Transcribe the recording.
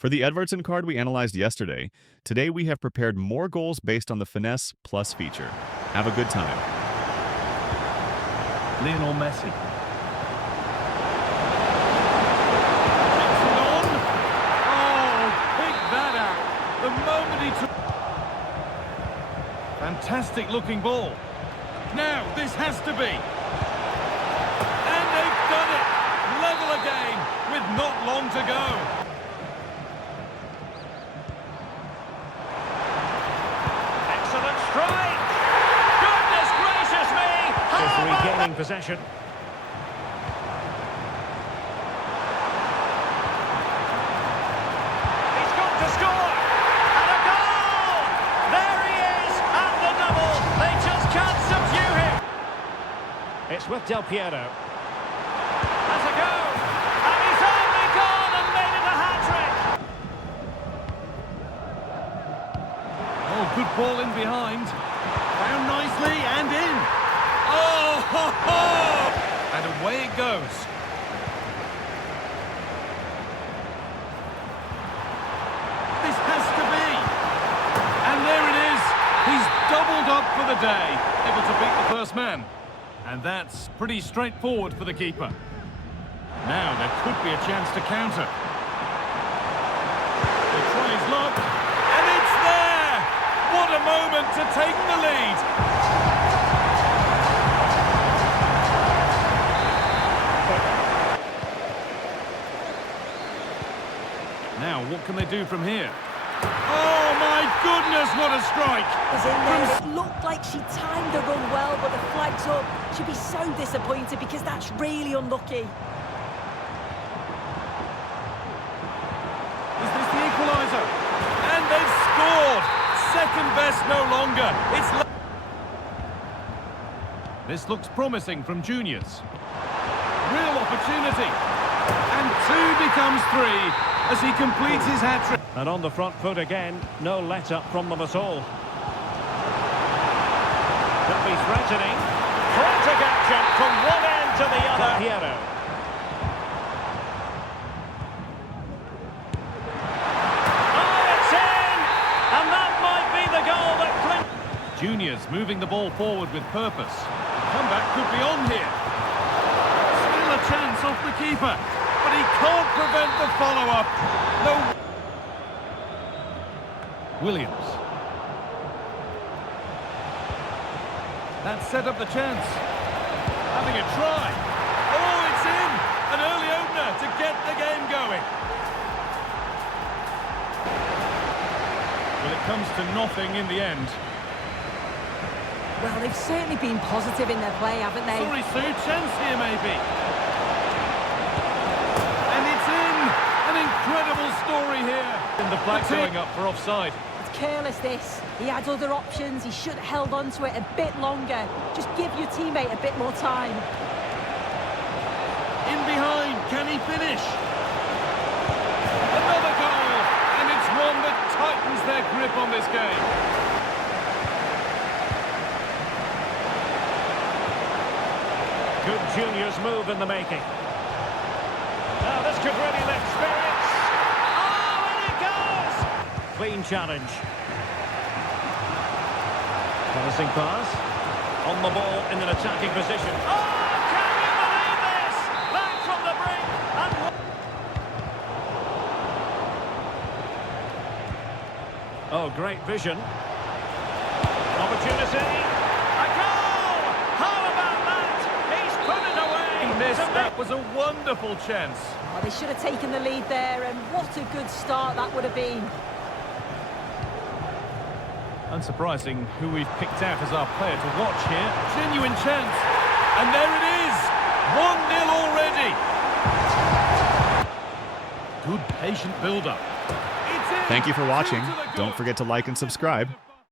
For the Edvardsen card we analyzed yesterday, today we have prepared more goals based on the Finesse Plus feature. Have a good time. Lionel Messi. The moment he took... Fantastic looking ball. Now, this has to be. And they've done it. Level again with not long to go. Excellent strike. Goodness gracious me. Just regaining possession. He's got to score. It's with Pierro. Has a go, and he's only gone and made it a hat-trick. Oh, good ball in behind. Found nicely and in. Oh, ho, ho! And away it goes. This has to be. And there it is. He's doubled up for the day. Able to beat the first man. And that's pretty straightforward for the keeper. Now there could be a chance to counter. They try his luck, and it's there! What a moment to take the lead! Now, what can they do from here? Oh my goodness, what a strike! Was in there. It looked like she timed the run well, but the flag's up. She'd be so disappointed because that's really unlucky. Is this the equaliser? And they've scored! Second best no longer. This looks promising from juniors. Real opportunity. And 2 becomes 3 as he completes his hat-trick. And on the front foot again, no let-up from them at all. Could be threatening. Frantic action from one end to the other. Pierro. Oh, it's in! And that might be the goal that Juniors moving the ball forward with purpose. Comeback could be on here. Still a chance off the keeper, but he can't prevent the follow-up. No. Williams. That set up the chance. Having a try. Oh, it's in! An early opener to get the game going. Well, it comes to nothing in the end. Well, they've certainly been positive in their play, haven't they? Sorry, Sue, chance here maybe. And it's in! An incredible story here. And the flag going up for offside. Careless this. He had other options. He should have held on to it a bit longer. Just give your teammate a bit more time. In behind, can he finish? Another goal, and it's one that tightens their grip on this game. Good juniors move in the making. Now this could really lift spirits. Oh, and it goes! Clean challenge. Promising pass. On the ball in an attacking position. Oh, can you believe this? Back from the brink. And... oh, great vision. Opportunity. A goal! How about that? He's put it away. He missed. That was a wonderful chance. Oh, they should have taken the lead there, and what a good start that would have been. Unsurprising who we've picked out as our player to watch here. Genuine chance. And there it is. 1-0 already. Good patient build-up. Thank you for watching. Don't forget to like and subscribe.